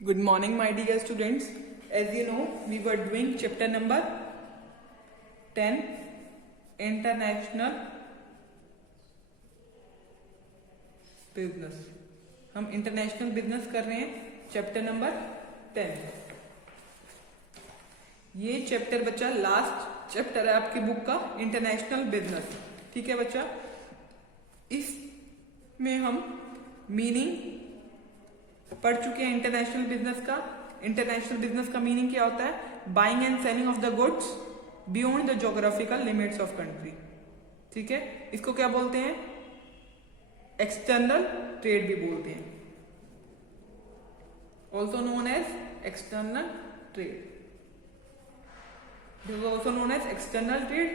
Good morning, my dear students. As you know, we were doing chapter number 10, International Business. हम international business कर रहे हैं chapter number 10. ये chapter बच्चा last chapter है आपकी बुक का इंटरनेशनल बिजनेस. ठीक है बच्चा, इसमें हम मीनिंग पढ़ चुके हैं इंटरनेशनल बिजनेस का. इंटरनेशनल बिजनेस का मीनिंग क्या होता है? Buying and selling of the goods beyond the geographical limits of country. ठीक है, इसको क्या बोलते हैं? एक्सटर्नल ट्रेड भी बोलते हैं, also known as external trade. This is also known as external trade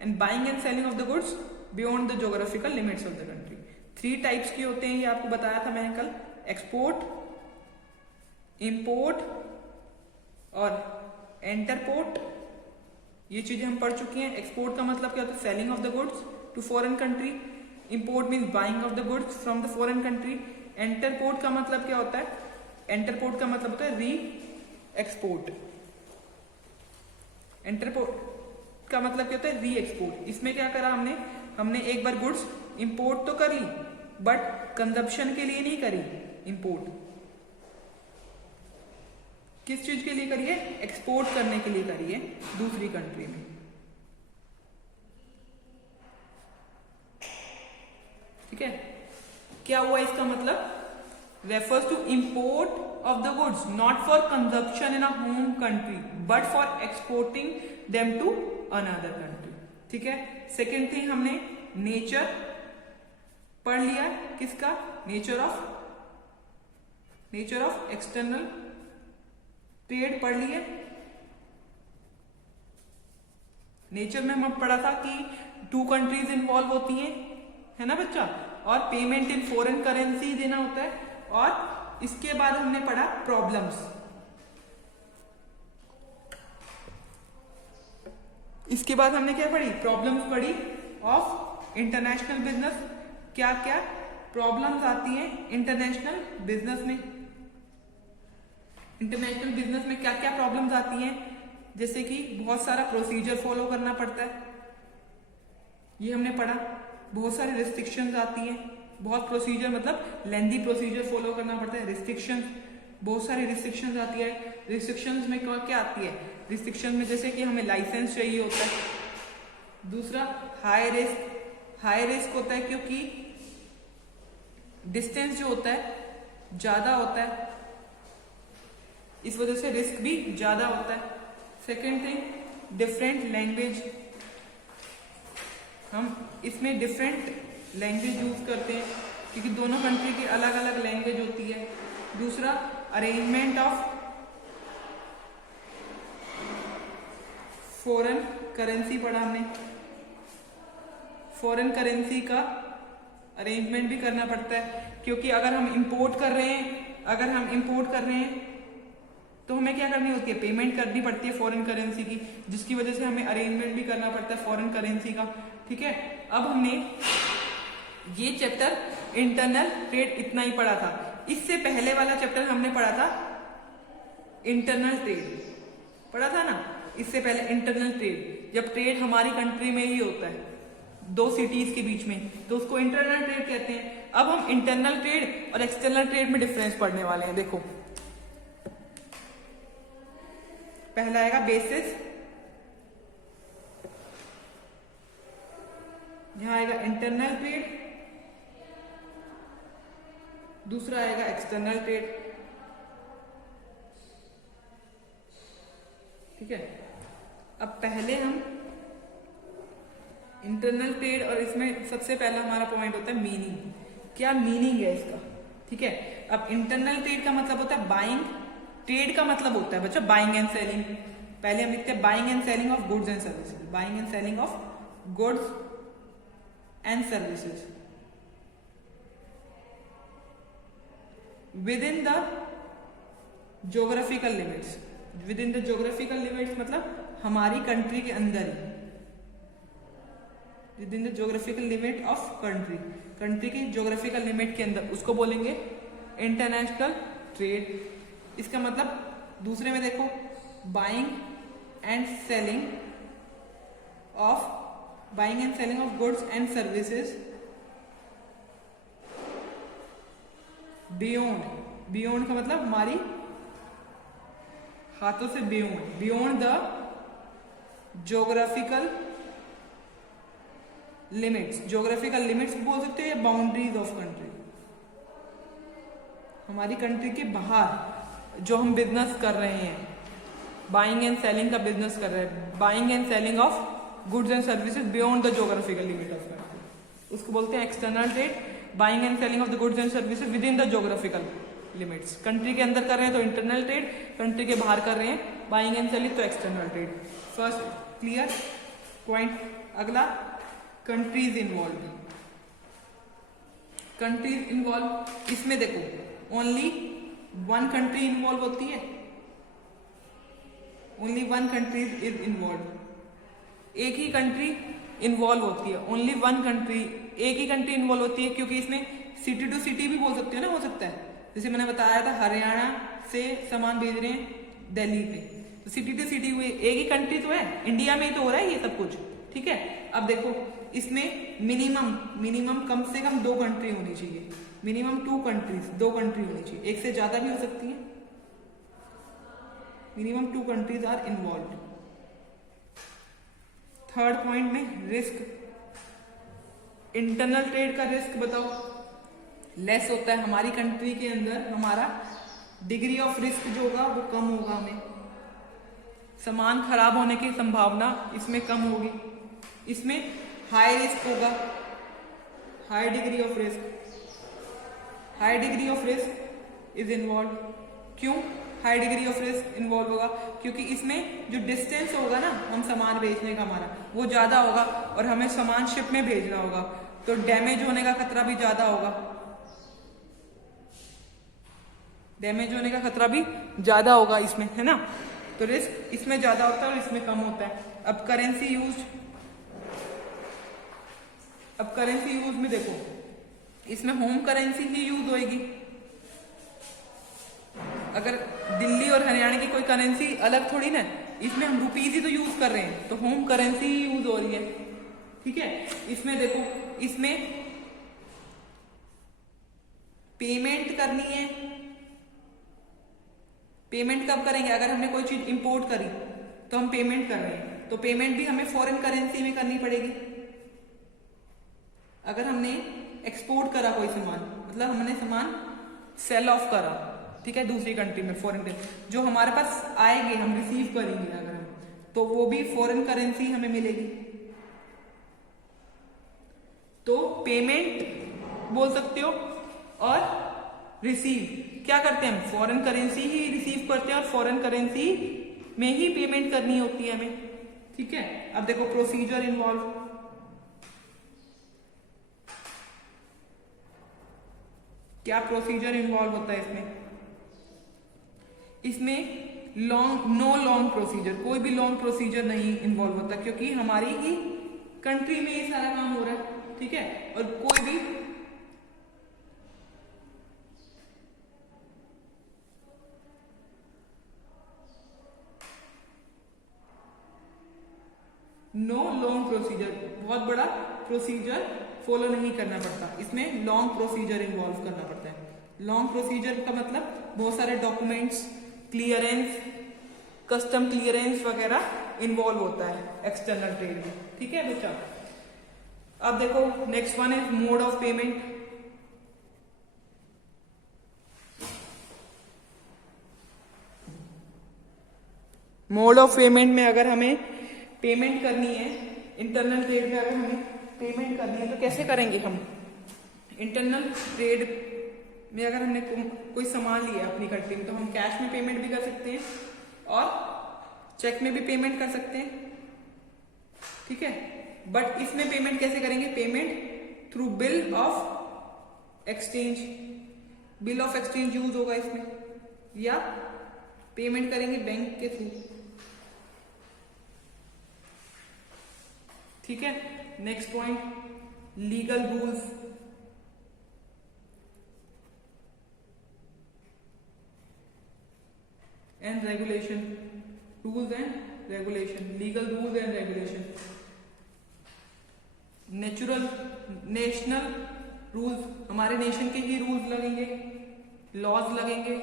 and buying and selling of the goods beyond the geographical limits of the country. 3 types के होते हैं, ये आपको बताया था मैंने कल. एक्सपोर्ट, इंपोर्ट और एंटरपोर्ट. ये चीजें हम पढ़ चुकी हैं. एक्सपोर्ट का मतलब क्या होता है? Selling of the goods to foreign country. Import means buying of the goods from the foreign country. Entrepot का मतलब क्या होता है? एंटरपोर्ट का मतलब होता है री एक्सपोर्ट. एंटरपोर्ट का मतलब क्या होता है? री एक्सपोर्ट. इसमें क्या करा हमने एक बार गुड्स इंपोर्ट तो कर ली बट कंजप्शन के लिए नहीं करी. इंपोर्ट किस चीज के लिए करी है? एक्सपोर्ट करने के लिए करी है दूसरी कंट्री में. ठीक है, क्या हुआ इसका मतलब? Refers to import of the goods not for consumption in a home country but for exporting them to another country. ठीक है. सेकेंड थिंग, हमने नेचर पढ़ लिया. किसका? नेचर ऑफ एक्सटर्नल ट्रेड पढ़ लिया. नेचर में हम पढ़ा था कि 2 कंट्रीज इन्वॉल्व होती हैं, है ना बच्चा, और पेमेंट इन फॉरेन करेंसी देना होता है. और इसके बाद हमने पढ़ा प्रॉब्लम्स. इसके बाद हमने क्या पढ़ी? प्रॉब्लम्स पढ़ी ऑफ इंटरनेशनल बिजनेस. क्या क्या प्रॉब्लम्स आती हैं इंटरनेशनल बिजनेस में? इंटरनेशनल बिजनेस में क्या क्या प्रॉब्लम्स आती हैं? जैसे कि बहुत सारा प्रोसीजर फॉलो करना पड़ता है, ये हमने पढ़ा. बहुत सारी रिस्ट्रिक्शंस आती हैं. बहुत प्रोसीजर मतलब लेंदी प्रोसीजर फॉलो करना पड़ता है. रिस्ट्रिक्शन, बहुत सारी रिस्ट्रिक्शंस आती है. रिस्ट्रिक्शंस में क्या आती है? रिस्ट्रिक्शन में जैसे कि हमें लाइसेंस चाहिए होता है. दूसरा, हाई रिस्क होता है क्योंकि डिस्टेंस जो होता है ज्यादा होता है, इस वजह से रिस्क भी ज्यादा होता है. Second thing, different language. हम इसमें डिफरेंट लैंग्वेज यूज करते हैं क्योंकि दोनों कंट्री की अलग अलग लैंग्वेज होती है. दूसरा, अरेंजमेंट ऑफ फॉरेन करेंसी पढ़ा हमने. फॉरेन करेंसी का अरेंजमेंट भी करना पड़ता है क्योंकि अगर हम इंपोर्ट कर रहे हैं तो हमें क्या करनी होती है? पेमेंट करनी पड़ती है फॉरेन करेंसी की, जिसकी वजह से हमें अरेंजमेंट भी करना पड़ता है फॉरेन करेंसी का. ठीक है, अब हमने ये चैप्टर इंटरनल ट्रेड इतना ही पढ़ा था. इससे पहले वाला चैप्टर हमने पढ़ा था इंटरनल ट्रेड, पढ़ा था ना. इससे पहले इंटरनल ट्रेड, जब ट्रेड हमारी कंट्री में ही होता है 2 सिटीज के बीच में, तो उसको इंटरनल ट्रेड कहते हैं. अब हम इंटरनल ट्रेड और एक्सटर्नल ट्रेड में डिफरेंस पढ़ने वाले हैं. देखो, पहला आएगा बेसिस. यहां आएगा इंटरनल ट्रेड. दूसरा आएगा एक्सटर्नल ट्रेड. ठीक है, अब पहले हम इंटरनल ट्रेड, और इसमें सबसे पहला हमारा पॉइंट होता है मीनिंग. क्या मीनिंग है इसका? ठीक है, अब इंटरनल ट्रेड का मतलब होता है बाइंग. ट्रेड का मतलब होता है बच्चा बाइंग एंड सेलिंग. पहले हम लिखते हैं buying and selling of goods and services. Buying and selling of goods and services within the geographical limits. within the geographical limits मतलब हमारी कंट्री के अंदर ही. within the geographical limit of country, country की geographical limit के अंदर, उसको बोलेंगे international trade. इसका मतलब दूसरे में देखो, buying and selling of goods and services beyond का मतलब हमारी हाथों से बियॉन्ड द ज्योग्राफिकल लिमिट्स बोल सकते हो या बाउंड्रीज ऑफ कंट्री, हमारी कंट्री के बाहर जो हम बिजनेस कर रहे हैं, बाइंग एंड सेलिंग का बिजनेस कर रहे हैं, buying and selling of goods and services beyond the geographical limit of country, उसको बोलते हैं external trade. Buying and selling of the goods and services with in the geographical limits, country के अंदर कर रहे हैं तो इंटरनल ट्रेड, कंट्री के बाहर कर रहे हैं बाइंग एंड सेलिंग तो external trade. First clear point. अगला कंट्रीज इन्वॉल्व, इसमें देखो ओनली वन कंट्री इन्वॉल्व होती है, only one country is involve, एक ही कंट्री इन्वॉल्व होती है, ओनली वन कंट्री, एक ही कंट्री इन्वॉल्व होती है, क्योंकि इसमें सिटी टू सिटी भी बोल सकते हो ना, हो सकता है, जैसे मैंने बताया था हरियाणा से सामान भेज रहे हैं दिल्ली पे, तो सिटी टू सिटी हुई, एक ही कंट्री तो है, इंडिया में ही तो हो रहा है ये सब कुछ, ठीक है। अब देखो इसमें मिनिमम कम से कम 2 कंट्री होनी चाहिए, मिनिमम 2 कंट्रीज, 2 कंट्री होनी चाहिए, एक से ज्यादा भी हो सकती है, minimum 2 countries are involve. Third point में रिस्क, इंटरनल ट्रेड का रिस्क बताओ, लेस होता है, हमारी कंट्री के अंदर हमारा डिग्री ऑफ रिस्क जो होगा वो कम होगा, हमें सामान खराब होने की संभावना इसमें कम होगी, इसमें हाई रिस्क होगा, high degree of risk is involve. क्यों high degree of risk involve होगा? क्योंकि इसमें जो डिस्टेंस होगा ना हम सामान बेचने का हमारा वो ज्यादा होगा और हमें सामान शिप में भेजना होगा, तो डैमेज होने का खतरा भी ज्यादा होगा, डैमेज होने का खतरा भी ज्यादा होगा इसमें, है ना। तो रिस्क इसमें ज्यादा होता है और इसमें कम होता है। अब करेंसी यूज में देखो, इसमें होम करेंसी ही यूज होएगी। अगर दिल्ली और हरियाणा की कोई करेंसी अलग थोड़ी ना, इसमें हम रुपीज ही तो यूज कर रहे हैं, तो होम करेंसी ही यूज हो रही है, ठीक है। इसमें देखो, इसमें पेमेंट करनी है, पेमेंट कब करेंगे? अगर हमने कोई चीज इंपोर्ट करी तो हम पेमेंट कर रहे हैं, तो पेमेंट भी हमें फॉरेन करेंसी में करनी पड़ेगी। अगर हमने एक्सपोर्ट करा कोई सामान, मतलब हमने सामान सेल ऑफ करा, ठीक है, दूसरी कंट्री में, फॉरेन करेंसी, जो हमारे पास आएंगे हम रिसीव करेंगे अगर हम, तो वो भी फॉरेन करेंसी हमें मिलेगी। तो पेमेंट बोल सकते हो और रिसीव क्या करते हैं हम? फॉरेन करेंसी ही रिसीव करते हैं और फॉरेन करेंसी में ही पेमेंट करनी होती है हमें, ठीक है। अब देखो प्रोसीजर इन्वॉल्व, क्या प्रोसीजर इन्वॉल्व होता है इसमें नो लॉन्ग प्रोसीजर, कोई भी लॉन्ग प्रोसीजर नहीं इन्वॉल्व होता, क्योंकि हमारी ही कंट्री में ये सारा काम हो रहा है, ठीक है। और कोई भी नो लॉन्ग प्रोसीजर, बहुत बड़ा प्रोसीजर फॉलो नहीं करना पड़ता, इसमें लॉन्ग प्रोसीजर इन्वॉल्व करना पड़ता है। लॉन्ग प्रोसीजर का मतलब बहुत सारे डॉक्यूमेंट्स, क्लियरेंस, कस्टम क्लियरेंस वगैरह इन्वॉल्व होता है एक्सटर्नल ट्रेड में, ठीक है बच्चा। अब देखो next one is mode of payment. Mode of payment में अगर हमें पेमेंट करनी है, इंटरनल ट्रेड में अगर हमें पेमेंट करनी है तो कैसे करेंगे हम? इंटरनल ट्रेड में अगर हमने कोई सामान लिया अपनी कंट्री में, तो हम कैश में पेमेंट भी कर सकते हैं और चेक में भी पेमेंट कर सकते हैं, ठीक है। बट इसमें पेमेंट कैसे करेंगे? Payment through bill of exchange, bill of exchange use होगा इसमें, या पेमेंट करेंगे बैंक के थ्रू, ठीक है। Next point, legal rules. And regulation, rules and regulation, legal rules and regulation, national rules, हमारे नेशन के ही रूल्स लगेंगे, लॉज लगेंगे,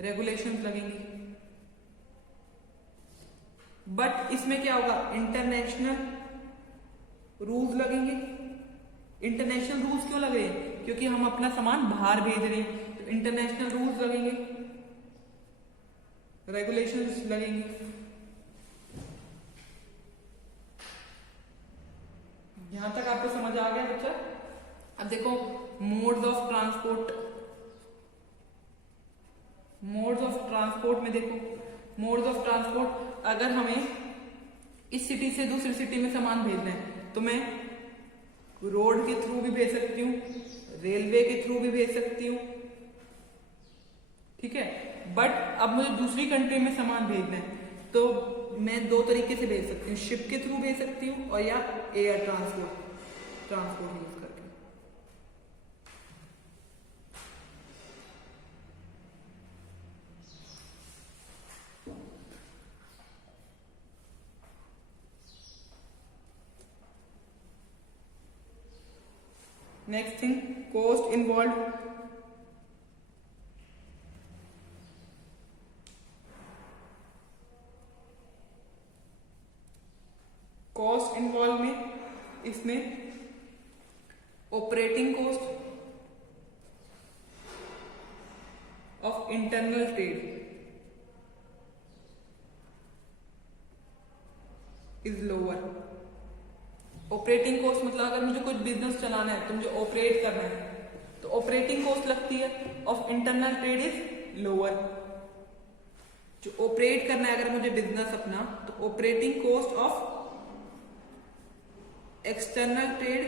रेगुलेशंस लगेंगी। बट इसमें क्या होगा, इंटरनेशनल रूल्स लगेंगे। इंटरनेशनल रूल्स क्यों लग रहे हैं, क्योंकि हम अपना सामान बाहर भेज रहे हैं, तो इंटरनेशनल रूल्स लगेंगे, रेगुलेशंस लगेंगे। यहां तक आपको समझ आ गया बच्चा? अब देखो modes of transport, modes of transport में देखो, मोड्स ऑफ ट्रांसपोर्ट, अगर हमें इस सिटी से दूसरी सिटी में सामान भेजना है तो मैं रोड के थ्रू भी भेज सकती हूँ, रेलवे के थ्रू भी भेज सकती हूँ, ठीक है। बट अब मुझे दूसरी कंट्री में सामान भेजना है तो मैं दो तरीके से भेज सकती हूँ, शिप के थ्रू भेज सकती हूँ और या एयर ट्रांसपोर्ट यूज करके। Next thing, cost involve, cost involve में इसमें operating cost of internal trade is lower. Operating cost मतलब अगर मुझे कुछ बिजनेस चलाना है तो मुझे ऑपरेट करना है तो ऑपरेटिंग कॉस्ट लगती है, of internal trade is lower. जो ऑपरेट करना है अगर मुझे बिजनेस अपना, तो operating cost of external trade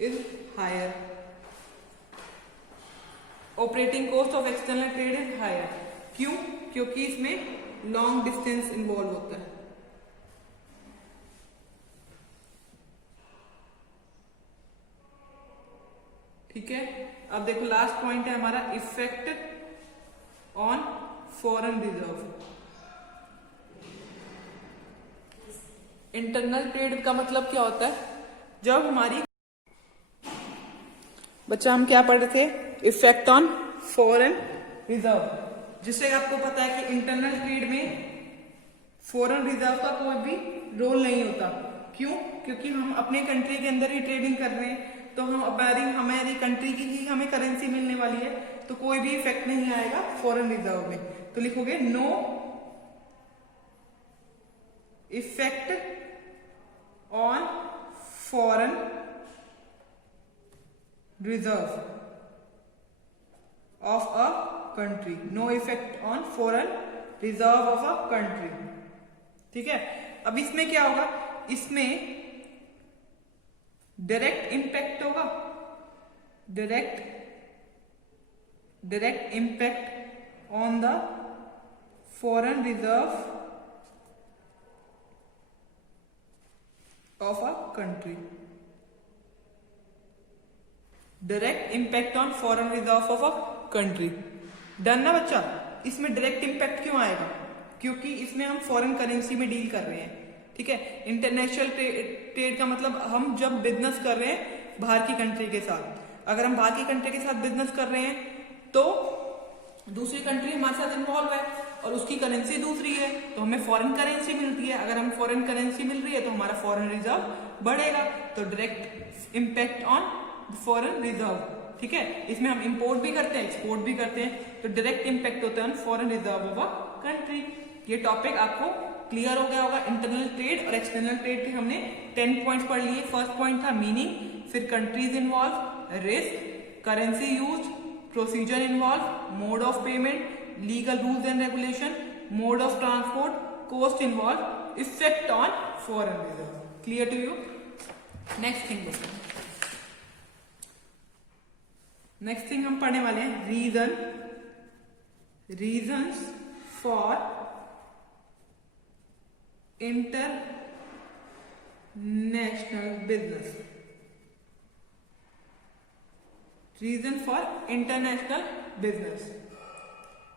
is higher. Operating cost of external trade is higher, क्यों? क्योंकि इसमें लॉन्ग डिस्टेंस इन्वॉल्व होता है। ठीक है, अब देखो लास्ट पॉइंट है हमारा, effect on foreign reserve. Internal trade का मतलब क्या होता है, जब हमारी, बच्चा हम क्या पढ़ रहे थे, इफेक्ट ऑन फॉरेन रिजर्व, जिससे आपको पता है कि इंटरनल ट्रेड में फॉरेन रिजर्व का कोई भी रोल नहीं होता। क्यों? क्योंकि हम अपने कंट्री के अंदर ही ट्रेडिंग कर रहे हैं, तो हम हमारी कंट्री की ही हमें करेंसी मिलने वाली है, तो कोई भी इफेक्ट नहीं आएगा फॉरेन रिजर्व में। तो लिखोगे no effect on foreign reserve of a country, no effect on foreign reserve of a country। ठीक है, अब इसमें क्या होगा, इसमें डायरेक्ट इंपैक्ट होगा, direct impact on the foreign reserve of a country, direct impact on foreign reserve of a country. Done ना बच्चा? इसमें डायरेक्ट इंपैक्ट क्यों आएगा, क्योंकि इसमें हम फॉरेन करेंसी में डील कर रहे हैं। ठीक है, इंटरनेशनल ट्रेड का मतलब हम जब बिजनेस कर रहे हैं बाहर की कंट्री के साथ, अगर हम बाहर की कंट्री के साथ बिजनेस कर रहे हैं तो दूसरी कंट्री हमारे साथ इन्वॉल्व है और उसकी करेंसी दूसरी है, तो हमें फॉरेन करेंसी मिलती है। अगर हम फॉरेन करेंसी मिल रही है तो हमारा फॉरेन रिजर्व बढ़ेगा, तो direct impact on foreign reserve. ठीक है, इसमें हम इंपोर्ट भी करते हैं, एक्सपोर्ट भी करते हैं, तो डायरेक्ट इंपैक्ट होता है on foreign reserve of a country. ये टॉपिक आपको क्लियर हो गया होगा। इंटरनल ट्रेड और एक्सटर्नल ट्रेड के हमने 10 पॉइंट्स पढ़ लिए। फर्स्ट पॉइंट था मीनिंग, फिर countries involve, risk, currency use, procedure involve, mode of payment, legal rules and regulation, mode of transport, cost involve, effect on foreign reserve. Clear to you? Next thing देखते हैं। Next thing हम पढ़ने वाले हैं reasons for international business. Reason for international business.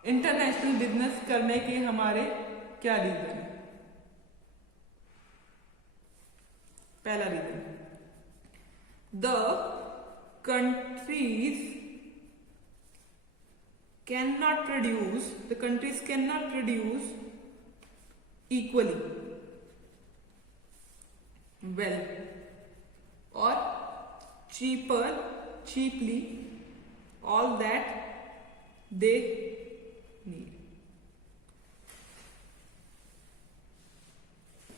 International business करने के हमारे क्या रीजन है? पहला reason, the countries cannot produce equally well or cheaply all that they need.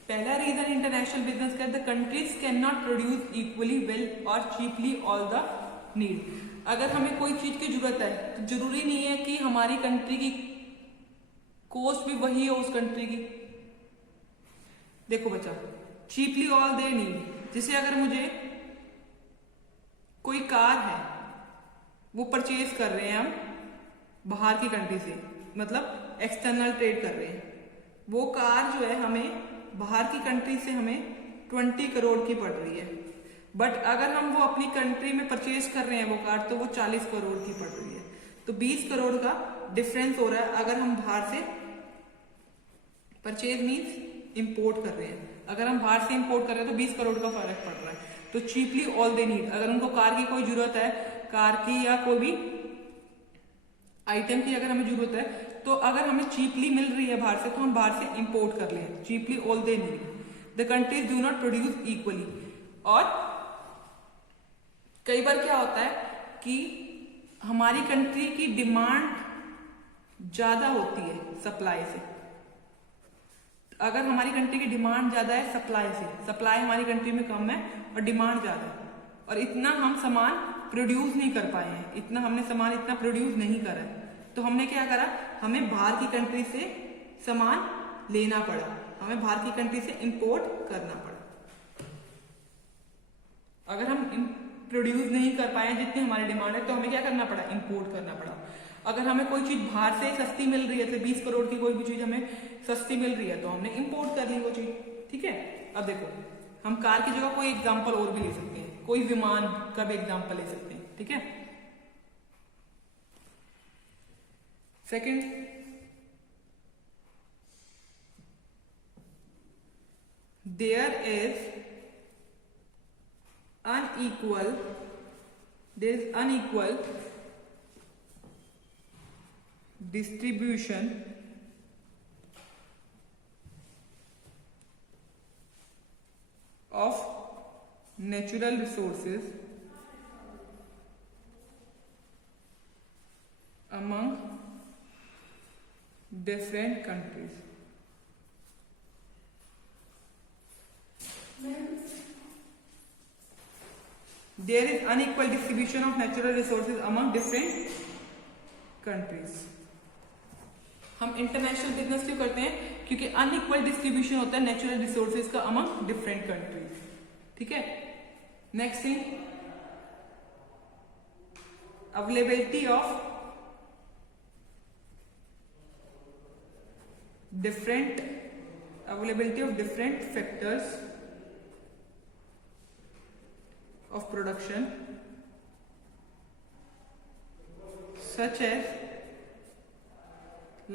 पहला रीजन इंटरनेशनल बिजनेस का, the countries can not produce equally well और cheaply all the need. अगर हमें कोई चीज की जरूरत है तो जरूरी नहीं है कि हमारी कंट्री की कॉस्ट भी वही है उस कंट्री की। देखो बच्चा, चीपली ऑल दे नीड, जैसे अगर मुझे कोई कार है वो परचेज कर रहे हैं हम बाहर की कंट्री से, मतलब एक्सटर्नल ट्रेड कर रहे हैं, वो कार जो है हमें बाहर की कंट्री से हमें 20 करोड़ की पड़ रही है, बट अगर हम वो अपनी कंट्री में परचेज कर रहे हैं वो कार तो वो 40 करोड़ की पड़ रही है। तो 20 करोड़ का डिफरेंस हो रहा है अगर हम बाहर से परचेज मीन्स इंपोर्ट कर रहे हैं, अगर हम बाहर से इंपोर्ट कर रहे हैं तो 20 करोड़ का फर्क पड़ रहा है। तो चीपली ऑल दे नीड, अगर उनको कार की कोई जरूरत है, कार की या कोई भी आइटम की अगर हमें जरूरत है, तो अगर हमें चीपली मिल रही है बाहर से तो हम बाहर से इंपोर्ट कर लें। Cheaply all they need, the countries do not produce equally. और कई बार क्या होता है कि हमारी कंट्री की डिमांड ज्यादा होती है सप्लाई से। अगर हमारी कंट्री की डिमांड ज्यादा है सप्लाई से, सप्लाई हमारी कंट्री में कम है और डिमांड ज्यादा है, और इतना हम सामान प्रोड्यूस नहीं कर पाए हैं, इतना हमने सामान इतना प्रोड्यूस नहीं करा है, तो हमने क्या करा, हमें बाहर की कंट्री से सामान लेना पड़ा, हमें बाहर की कंट्री से इंपोर्ट करना पड़ा। अगर हम प्रोड्यूस नहीं कर पाए जितनी हमारी डिमांड है तो हमें क्या करना पड़ा, इंपोर्ट करना पड़ा। अगर हमें कोई चीज बाहर से सस्ती मिल रही है, 20 करोड़ की कोई भी चीज हमें सस्ती मिल रही है तो हमने इंपोर्ट कर ली वो चीज, ठीक है। अब देखो, हम कार की जगह कोई एग्जांपल और भी ले सकते हैं, कोई विमान का भी एग्जांपल ले सकते हैं, ठीक है। Second, there is unequal distribution of natural resources among different countries. There is unequal distribution of natural resources among different countries. हम इंटरनेशनल बिजनेस क्यों करते हैं, क्योंकि अनइक्वल डिस्ट्रीब्यूशन होता है नेचुरल रिसोर्सेज का अमंग डिफरेंट कंट्रीज, ठीक है। Next thing, availability of different factors of production such as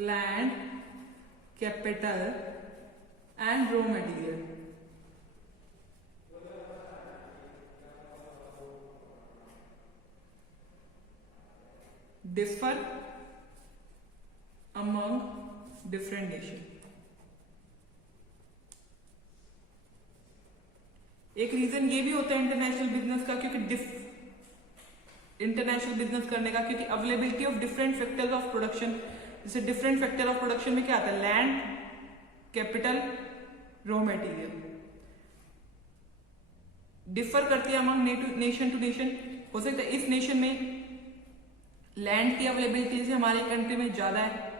land, capital and raw material differ among different nations. एक रीजन ये भी होता है इंटरनेशनल बिजनेस का, क्योंकि इंटरनेशनल बिजनेस करने का, क्योंकि availability of different factors of production, जैसे डिफरेंट फैक्टर ऑफ प्रोडक्शन में क्या आता है, land, capital, raw material, differ करती है अमंग नेशन टू नेशन। हो सकता है इस नेशन में लैंड की अवेलेबिलिटी जैसे हमारी कंट्री में ज्यादा है,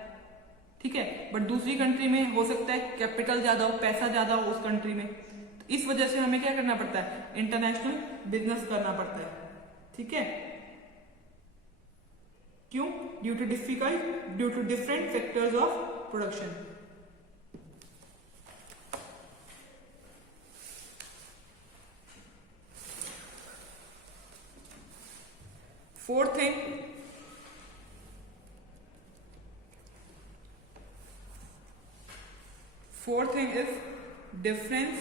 ठीक है, बट दूसरी कंट्री में हो सकता है कैपिटल ज्यादा हो, पैसा ज्यादा हो उस कंट्री में, तो इस वजह से हमें क्या करना पड़ता है, इंटरनेशनल बिजनेस करना पड़ता है, ठीक है। क्यों? Due to different factors of production. Fourth thing, Fourth thing is difference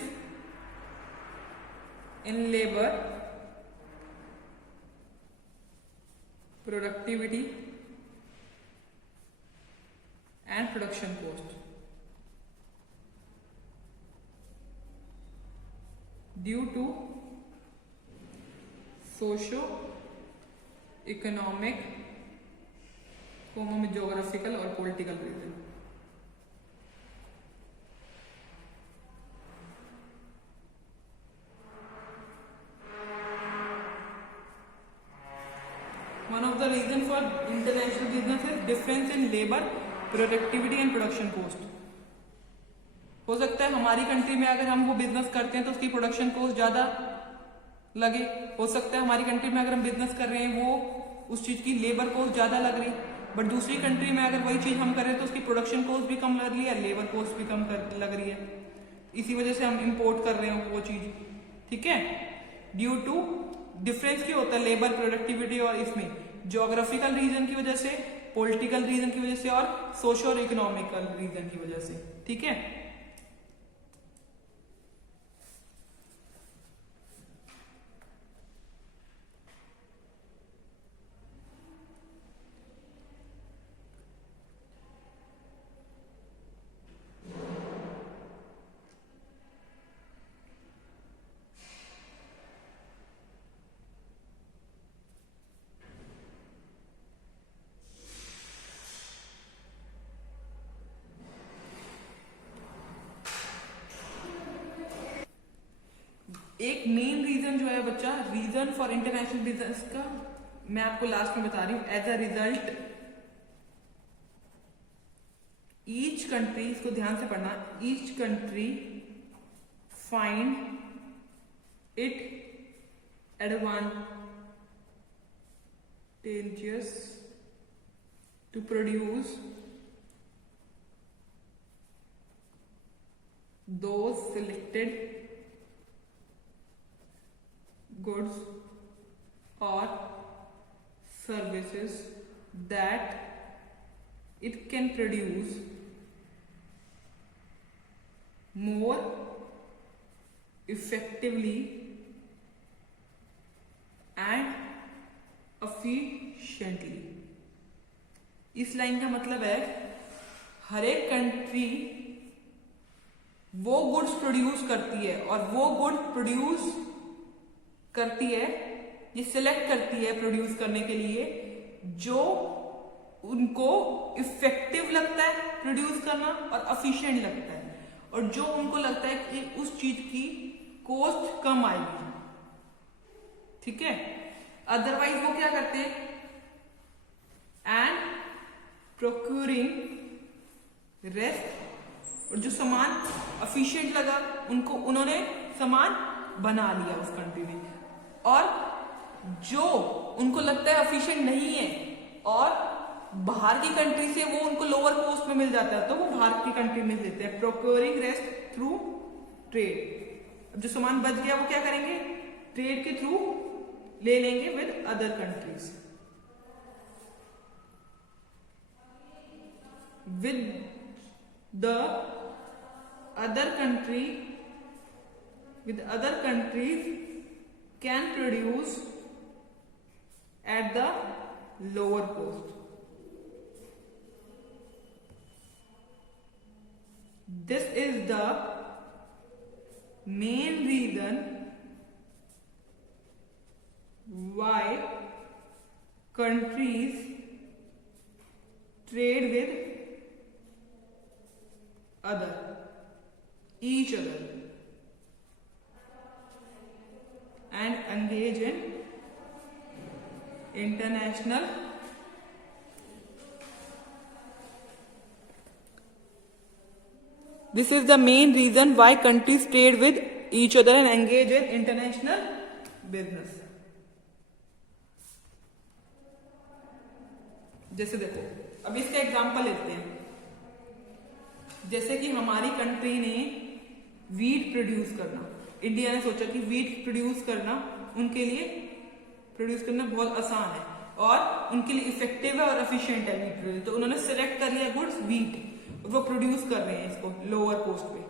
in labor productivity and production cost due to socio-economic, geographical और political reason. One of the reason for international business is difference in labor, productivity and production cost. हो सकता है हमारी country में अगर हम वो business करते हैं तो उसकी प्रोडक्शन कॉस्ट ज्यादा लगे, हो सकता है हमारी कंट्री में अगर हम बिजनेस कर रहे हैं वो उस चीज की लेबर कॉस्ट ज्यादा लग रही, बट दूसरी कंट्री में अगर वही चीज हम कर रहे हैं तो उसकी प्रोडक्शन कॉस्ट भी कम लग रही है, लेबर कॉस्ट भी कम लग रही है, इसी वजह से हम इंपोर्ट कर रहे हैं वो चीज. ठीक है, ड्यू टू डिफरेंस क्यों होता है लेबर प्रोडक्टिविटी और इसमें, ज्योग्राफिकल रीजन की वजह से, पॉलिटिकल रीजन की वजह से और सोशल इकोनॉमिकल रीजन की वजह से. ठीक है, एक मेन रीजन जो है बच्चा, रीजन फॉर इंटरनेशनल बिजनेस का मैं आपको लास्ट में बता रही हूं. As a result each country, इसको ध्यान से पढ़ना, each country find it advantageous to produce those selected goods or services that it can produce more effectively and efficiently. इस लाइन का मतलब है हर एक कंट्री वो गुड्स प्रोड्यूस करती है और वो गुड प्रोड्यूस करती है, ये सिलेक्ट करती है प्रोड्यूस करने के लिए जो उनको इफेक्टिव लगता है प्रोड्यूस करना और एफिशिएंट लगता है, और जो उनको लगता है कि उस चीज की कॉस्ट कम आएगी. ठीक है, अदरवाइज वो क्या करते हैं, एंड प्रोक्यूरिंग रेस्ट, और जो सामान एफिशिएंट लगा उनको उन्होंने सामान बना लिया उस कंट्री में, और जो उनको लगता है एफिशिएंट नहीं है और बाहर की कंट्री से वो उनको लोअर कॉस्ट में मिल जाता है तो वो बाहर की कंट्री में लेते हैं. Procuring rest through trade. अब जो सामान बच गया वो क्या करेंगे, ट्रेड के थ्रू ले लेंगे with other countries. With the other country, with other countries can produce at the lower cost. This is the main reason why countries trade with each other and engage in international This is the main reason why countries trade with each other and engage in international business. जैसे देखो, अब इसका example लेते हैं. जैसे कि हमारी country ने वीट प्रोड्यूस करना, इंडिया ने सोचा कि वीट प्रोड्यूस करना उनके लिए प्रोड्यूस करना बहुत आसान है और उनके लिए इफेक्टिव है और एफिशिएंट है वीट प्रोड्यूस. तो उन्होंने सिलेक्ट कर लिया गुड्स वीट, वो प्रोड्यूस कर रहे हैं इसको लोअर कॉस्ट पे,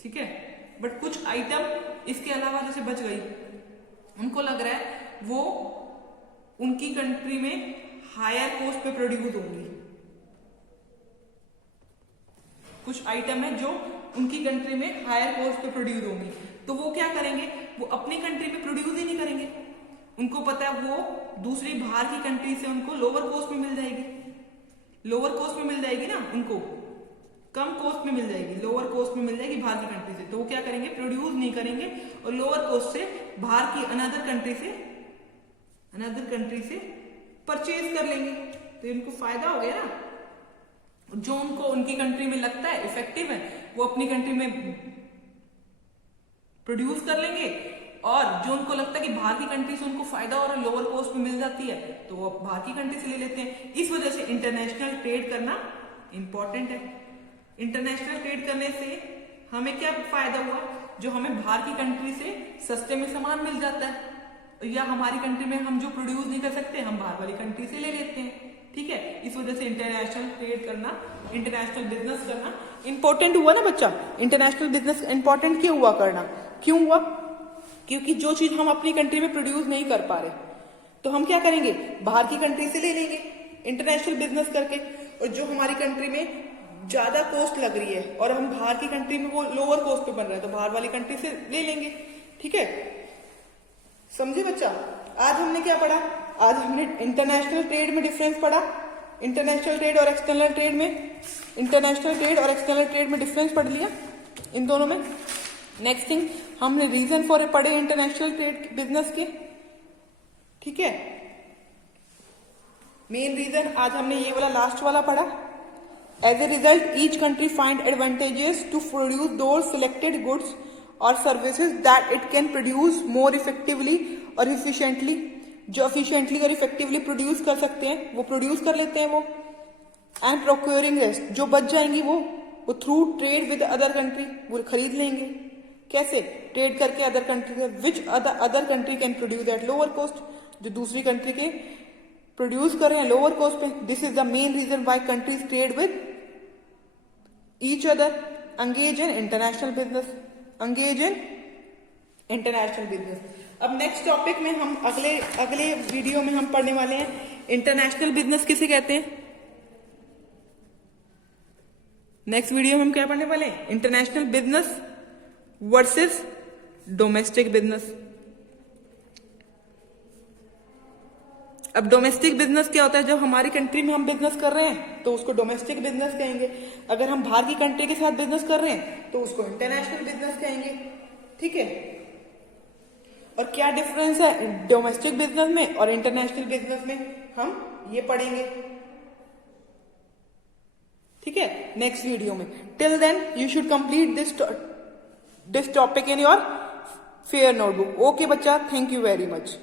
ठीक है। बट कुछ आइटम इसके अलावा जैसे बच गई, उनको लग रहा है वो उनकी कंट्री में हायर कॉस्ट पे प्रोड्यूस होंगी। कुछ आइटम है जो उनकी कंट्री में हायर कॉस्ट पे प्रोड्यूस होंगी, तो वो क्या करेंगे, वो अपनी कंट्री में प्रोड्यूस ही नहीं करेंगे। उनको पता है वो दूसरी बाहर की कंट्री से उनको लोअर कॉस्ट में मिल जाएगी, लोअर कॉस्ट में मिल जाएगी ना, उनको कम कॉस्ट में मिल जाएगी, लोअर कॉस्ट में मिल जाएगी बाहर की कंट्री से। तो वो क्या करेंगे, प्रोड्यूस नहीं करेंगे और लोअर कॉस्ट से बाहर की अनदर कंट्री से परचेज कर लेंगे। तो इनको फायदा हो गया ना। जो उनको उनकी कंट्री में लगता है इफेक्टिव है, वो अपनी कंट्री में प्रोड्यूस कर लेंगे, और जो उनको लगता है कि बाहर की कंट्री से उनको फायदा हो रहा है, लोअर कॉस्ट में मिल जाती है, तो वो बाहर की कंट्री से ले लेते हैं। इस वजह से इंटरनेशनल ट्रेड करना इंपॉर्टेंट है। इंटरनेशनल ट्रेड करने से हमें क्या फायदा हुआ, जो हमें बाहर की कंट्री से सस्ते में सामान मिल जाता है, या हमारी कंट्री में हम जो प्रोड्यूस नहीं कर सकते हम बाहर वाली कंट्री से ले लेते हैं, ठीक है। इस वजह से इंटरनेशनल ट्रेड करना, इंटरनेशनल बिजनेस करना इंपॉर्टेंट हुआ ना बच्चा। इंटरनेशनल बिजनेस इंपॉर्टेंट क्यों हुआ करना, क्यों हुआ, क्योंकि जो चीज हम अपनी कंट्री में प्रोड्यूस नहीं कर पा रहे, तो हम क्या करेंगे, बाहर की कंट्री से ले लेंगे इंटरनेशनल बिजनेस करके। और जो हमारी कंट्री में ज्यादा कॉस्ट लग रही है और हम बाहर की कंट्री में वो लोअर कॉस्ट पे बन रहा है, तो बाहर वाली कंट्री से ले लेंगे, ठीक है। समझे बच्चा। आज हमने क्या पढ़ा, आज हमने इंटरनेशनल ट्रेड में डिफरेंस पढ़ा, इंटरनेशनल ट्रेड और एक्सटर्नल ट्रेड में, इंटरनेशनल ट्रेड और एक्सटर्नल ट्रेड में डिफरेंस पढ़ लिया इन दोनों में। नेक्स्ट थिंग हमने रीजन फॉर पढ़े इंटरनेशनल ट्रेड बिजनेस के, ठीक है। मेन रीजन आज हमने ये वाला लास्ट वाला पढ़ा। As a result each country find advantages to produce those selected goods और services that it can produce more effectively और इफिशिएंटली। जो एफिशिएंटली और इफेक्टिवली प्रोड्यूस कर सकते हैं वो प्रोड्यूस कर लेते हैं वो। एंड प्रोक्योरिंग रेस्ट, जो बच जाएंगी वो through trade with other country, वो खरीद लेंगे। कैसे, ट्रेड करके other country, which other country can produce at lower cost, जो दूसरी कंट्री के प्रोड्यूस कर रहे हैं लोअर कॉस्ट पे। This is the main reason why countries trade with each other, engage in international business, engage in international business. अब next topic में हम अगले वीडियो में हम पढ़ने वाले हैं इंटरनेशनल बिजनेस किसे कहते हैं। नेक्स्ट वीडियो में हम क्या पढ़ने वाले हैं, international business versus domestic business. अब डोमेस्टिक बिजनेस क्या होता है, जब हमारी कंट्री में हम बिजनेस कर रहे हैं तो उसको डोमेस्टिक बिजनेस कहेंगे। अगर हम बाहर की कंट्री के साथ बिजनेस कर रहे हैं तो उसको इंटरनेशनल बिजनेस कहेंगे, ठीक है। और क्या डिफरेंस है डोमेस्टिक बिजनेस में और इंटरनेशनल बिजनेस में, हम ये पढ़ेंगे, ठीक है, नेक्स्ट वीडियो में। Till then you should complete this topic in your fair notebook. Okay बच्चा, थैंक यू वेरी मच।